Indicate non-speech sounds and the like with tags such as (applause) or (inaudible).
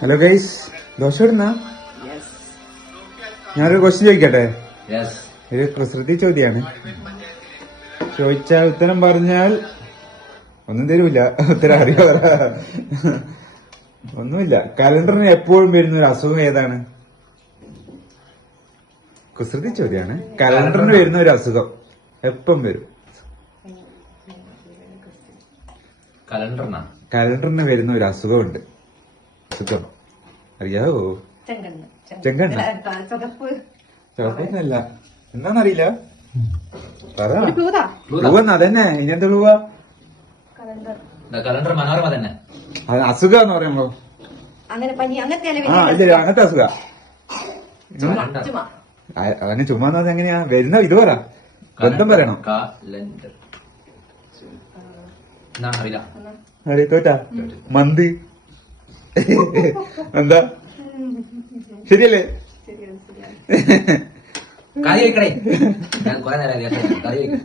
Hello guys dosa ഇടുന്ന ഞാനൊരു question ചോദിക്കട്ടെ? ഇത് കുസൃതി ചോദ്യാണ്. ചോദിച്ചാൽ ഉത്തരം പറഞ്ഞാൽ ഒന്നും തരൂല. ഉത്തരം അറിയോ ഒന്നുമില്ല. കലണ്ടറിന് എപ്പോഴും വരുന്ന ഒരു അസുഖം ഏതാണ്? കുസൃതി ചോദ്യാണ്. കലണ്ടറിന് വരുന്ന ഒരു അസുഖം എപ്പം വരും? കലണ്ടറിന് വരുന്ന ഒരു അസുഖമുണ്ട്. അസുഖം അറിയാവോ? ചെങ്കണ്ണ ചെങ്കണ്ണ്? ചുവപ്പ്. കുഴപ്പമൊന്നുമല്ല എന്താന്നറിയില്ല പറ. അതന്നെ. ഇനിയെന്താ രൂപ കലണ്ടർ. കലണ്ടർ മനോരമ തന്നെ. അത് അസുഖന്ന് പറയുമ്പോ. ആ ഇല്ല അങ്ങനത്തെ അസുഖ? അങ്ങനെ ചുമ്മാ എന്ന് പറഞ്ഞാ എങ്ങനെയാ വരുന്ന ഇത് പറ. ബന്ധം പറയണം. എന്നാ അറിയില്ല. എന്നാ? അടി തോറ്റാ? മന്ത്. (laughs) എന്താ? ശരിയല്ലേ? കറി വയ്ക്കണേ ഞാൻ കുറെ നേരം കറി വയ്ക്കും